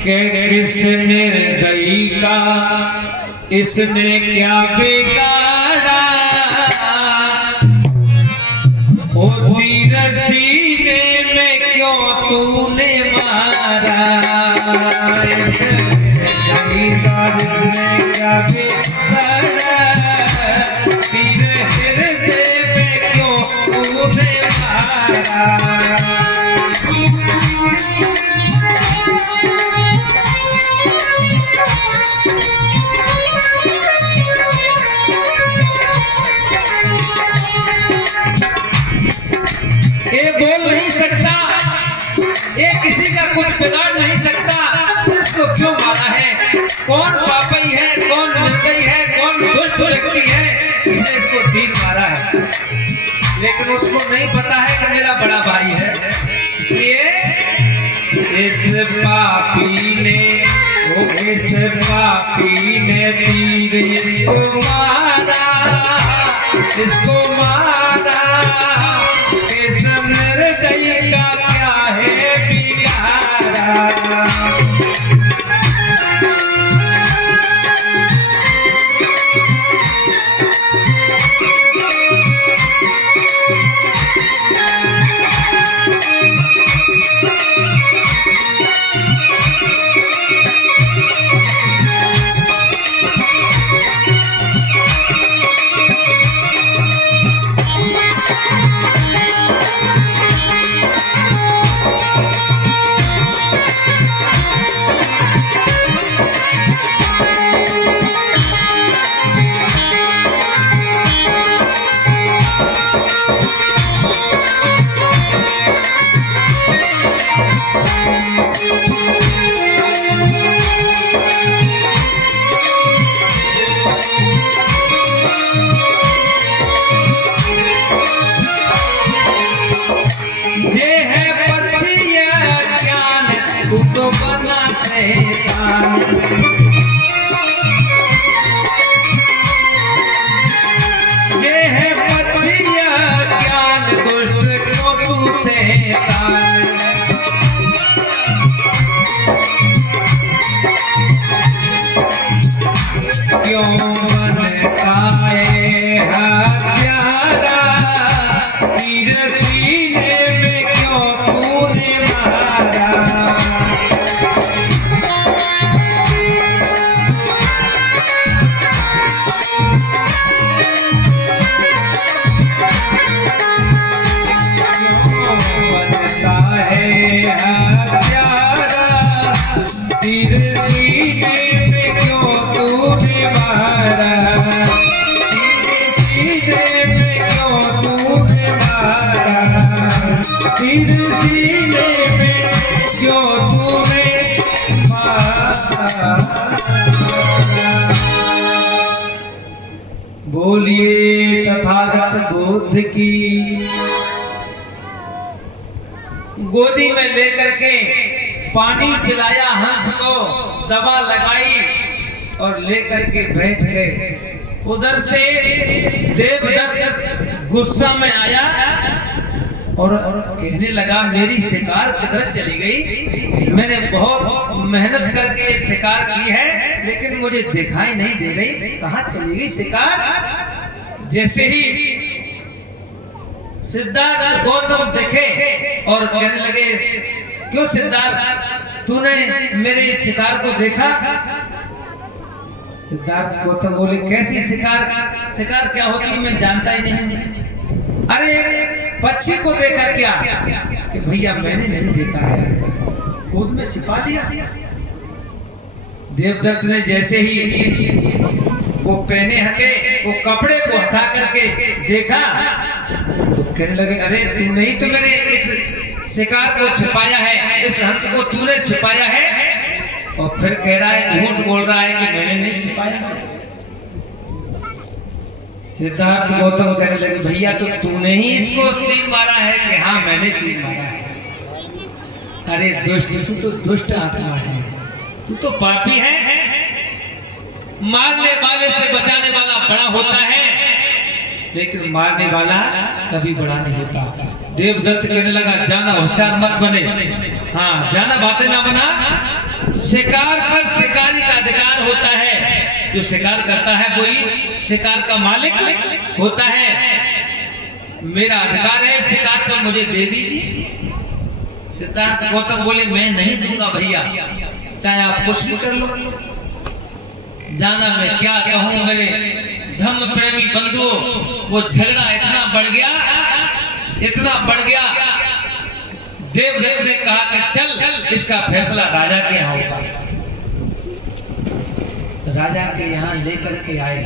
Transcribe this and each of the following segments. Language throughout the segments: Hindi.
के किस निर्दयी का इसने क्या बिगाड़ा, होती रसीने में क्यों तूने मारा, इस निर्दयी का इसने क्या बिगाड़ा, तेरे हृदय में क्यों तूने मारा। ये बोल नहीं सकता, ये किसी का कुछ बिगाड़ नहीं सकता, इसको क्यों मारा है, कौन पापी है, कौन निर्दयी है, कौन दुष्ट व्यक्ति है, इसने इसको तीर मारा है। लेकिन उसको नहीं पता है कि मेरा बड़ा भाई है, इसलिए इस पापी ने तीर इसको मारा, इसको मारा, इस निर्दयी का क्या है बिगाड़ा। बोलिए तथागत बुद्ध की। गोदी में लेकर के पानी पिलाया हंस को, दवा लगाई और लेकर के बैठ गए। उधर से देवदत्त गुस्सा में आया और कहने लगा मेरी शिकार किधर चली गई, मैंने बहुत मेहनत करके शिकार की है लेकिन मुझे दिखाई नहीं दे रही, कहाँ चली गई शिकार। जैसे ही सिद्धार्थ गौतम देखे और कहने लगे क्यों सिद्धार्थ तूने मेरे शिकार को देखा। सिद्धार्थ गौतम बोले कैसी शिकार, शिकार क्या होती है मैं जानता ही नहीं। अरे पक्षी को देखा क्या कि भैया मैंने नहीं देखा है, गोद में छिपा लिया। देवदत्त ने जैसे ही वो पहने हटे वो कपड़े को हटा करके देखा तो कहने लगे अरे तूने ही तो मेरे इस शिकार को छिपाया है, इस हंस को तूने छिपाया है। और फिर कह रहा है झूठ बोल रहा है कि मैंने नहीं छिपाया। सिद्धार्थ गौतम कहने लगे भैया तो तूने ही इसको तीर मारा है कि हाँ मैंने तीर मारा है। अरे दुष्ट, तू तो दुष्ट आत्मा है, तू तो पापी है। मारने वाले से बचाने वाला बड़ा होता है लेकिन मारने वाला कभी बड़ा नहीं होता। देवदत्त कहने लगा जाना होशियार मत बने, हाँ जाना बातें ना बना, शिकार पर शिकारी का अधिकार होता है। जो शिकार करता है वही शिकार का मालिक होता है। मेरा अधिकार है शिकार पर, मुझे दे दीजिए। सिद्धार्थ गौतम बोले मैं नहीं दूंगा भैया, चाहे आप कुछ भी कर लो। जाना मैं क्या कहूं मेरे धम्म प्रेमी बंधुओं, वो झगड़ा इतना बढ़ गया, इतना बढ़ गया। देवदत्त ने कहा कि चल इसका फैसला राजा के यहाँ होगा। राजा के यहाँ लेकर के आए।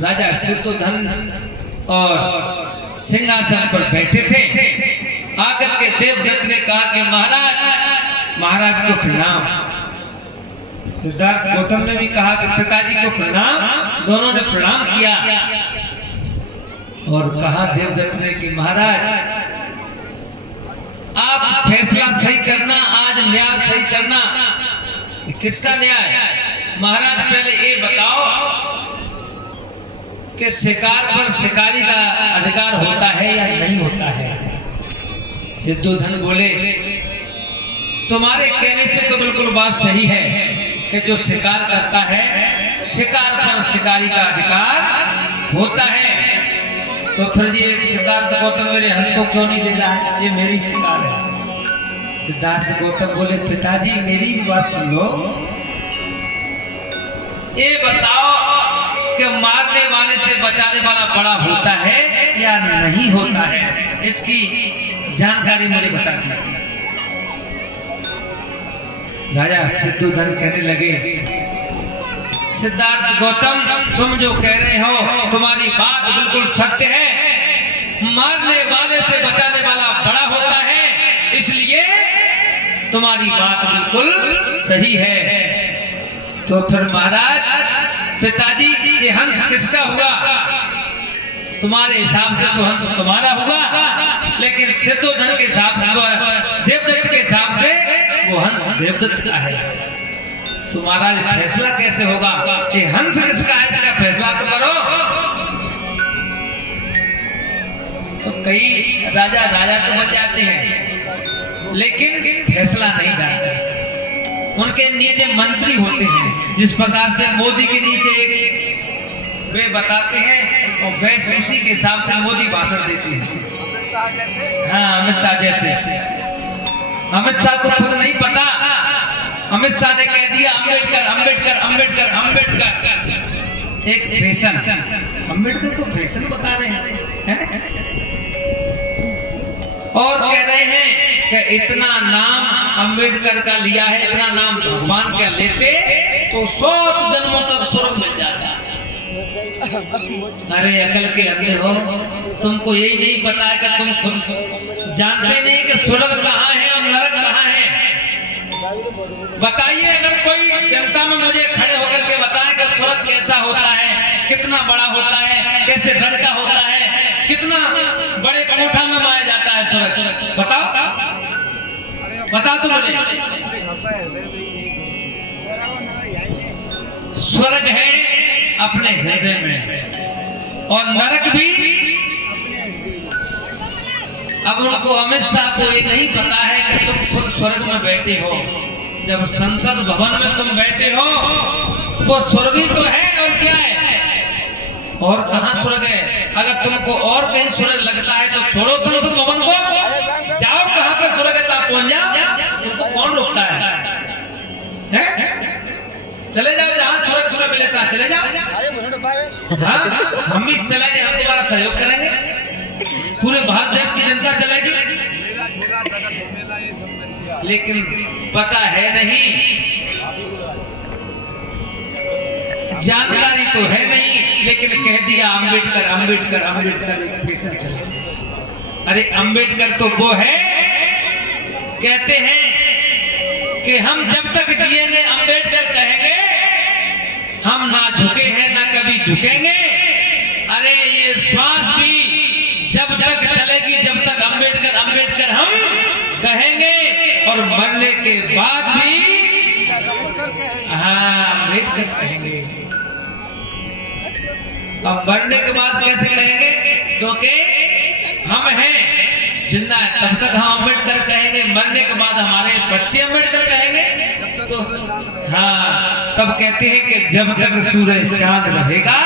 राजा सिद्धोधन और सिंहासन पर बैठे थे। आकर के देवदत्त ने कहा कि महाराज, महाराज को प्रणाम। सिद्धार्थ गौतम ने भी कहा कि पिताजी को प्रणाम। दोनों ने प्रणाम किया और कहा देवदत्त ने कि महाराज आप फैसला सही करना, आज न्याय सही करना। किसका न्याय? महाराज पहले ये बताओ कि शिकार पर शिकारी का अधिकार होता है या नहीं होता है? सिद्धोधन बोले तुम्हारे कहने से तो बिल्कुल बात सही है कि जो शिकार करता है शिकार पर शिकारी का अधिकार होता है। तो फिर ये सिद्धार्थ गौतम मेरे हंस को क्यों नहीं दे रहा है? ये मेरी शिकार है। सिद्धार्थ गौतम बोले पिताजी मेरी भी बात सुन लो। ये बताओ कि मारने वाले से बचाने वाला बड़ा होता है या नहीं होता है? इसकी जानकारी मुझे बता दीजिए। राजा सिद्धोधन कहने लगे सिद्धार्थ गौतम तुम जो कह रहे हो तुम्हारी बात बिल्कुल सत्य है। मारने वाले से बचाने वाला बड़ा होता है, इसलिए तुम्हारी बात बिल्कुल सही है। तो फिर महाराज पिताजी ये हंस किसका हुआ? तुम्हारे हिसाब से तो हंस तुम्हारा होगा, लेकिन सिद्धोधन के हिसाब से, देवदत्त के हिसाब से वो हंस देवदत्त का है। तो महाराज फैसला कैसे होगा? ये हंस किसका है इसका फैसला तो करो। तो कई राजा तो बन जाते हैं लेकिन फैसला नहीं जानते। उनके नीचे मंत्री होते हैं। जिस प्रकार से मोदी के नीचे एक वे बताते हैं और वैसे उसी के हिसाब से मोदी भाषण देते हैं। हाँ, अमित शाह जैसे। अमित शाह को खुद नहीं पता। अमित शाह ने कह दिया अम्बेडकर अम्बेडकर अम्बेडकर अम्बेडकर। एक फैशन, अम्बेडकर को फैशन बता रहे हैं और कह रहे हैं कि इतना नाम अम्बेडकर का लिया है, इतना नाम भगवान का लेते तो 100 जन्मों तक स्वर्ग मिल जाता। अरे अकल के अंधे हो, तुमको यही नहीं पता है कि तुम खुद जानते नहीं कि स्वर्ग कहाँ है और नरक कहाँ है। बताइए अगर कोई जनता में मुझे खड़े होकर के बताए कि स्वर्ग कैसा होता है, कितना बड़ा होता है, कैसे रंग का होता है, कितना बड़े कोठा में माया जाता है स्वर्ग, बताओ बताओ तो मुझे। स्वर्ग है अपने हृदय में और नरक भी। अब उनको अमित शाह को ये नहीं पता है कि तुम खुद स्वर्ग में बैठे हो। जब संसद भवन में तुम बैठे हो वो स्वर्ग ही तो है और क्या है, और कहाँ स्वर्ग है? अगर तुमको और कहीं स्वर्ग लगता है तो छोड़ो संसद भवन को, जाओ कहाँ पे स्वर्ग है तब पहुंच जाओ। तुमको कौन रोकता है? चले जाओ जहाँ स्वर्ग तुम्हें मिलेगा, चले जाओ। हाँ, हम भी चलेंगे, हम तुम्हारा सहयोग करेंगे, पूरे भारत देश की जनता चलेगी। लेकिन पता है नहीं, जानकारी तो है नहीं, लेकिन कह दिया अम्बेडकर अम्बेडकर अम्बेडकर। एक फैशन चला। अरे अम्बेडकर तो वो है, कहते हैं कि हम जब तक जिएंगे अम्बेडकर कहेंगे, हम ना झुके हैं ना कभी झुकेंगे। अरे ये श्वास भी जब तक चलेगी जब तक अम्बेडकर अम्बेडकर हम कहेंगे, और मरने के बाद भी हाँ अम्बेडकर कहेंगे। अब मरने के बाद कैसे कहेंगे? क्योंकि हम हैं जिंदा है तब तक हम अम्बेडकर कहेंगे, मरने के बाद हमारे बच्चे अम्बेडकर कहेंगे। तो हाँ, तब कहते हैं कि जब तक सूरज चांद रहेगा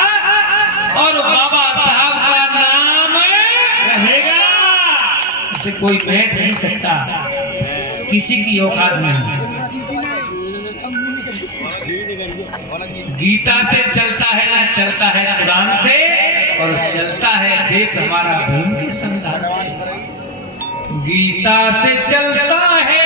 और बाबा साहब का नाम रहेगा, इसे कोई बैठ नहीं सकता, किसी की औकात नहीं। गीता से चलता है ना, चलता है कुरान से, और चलता है देश हमारा भीम के संविधान से। गीता से चलता है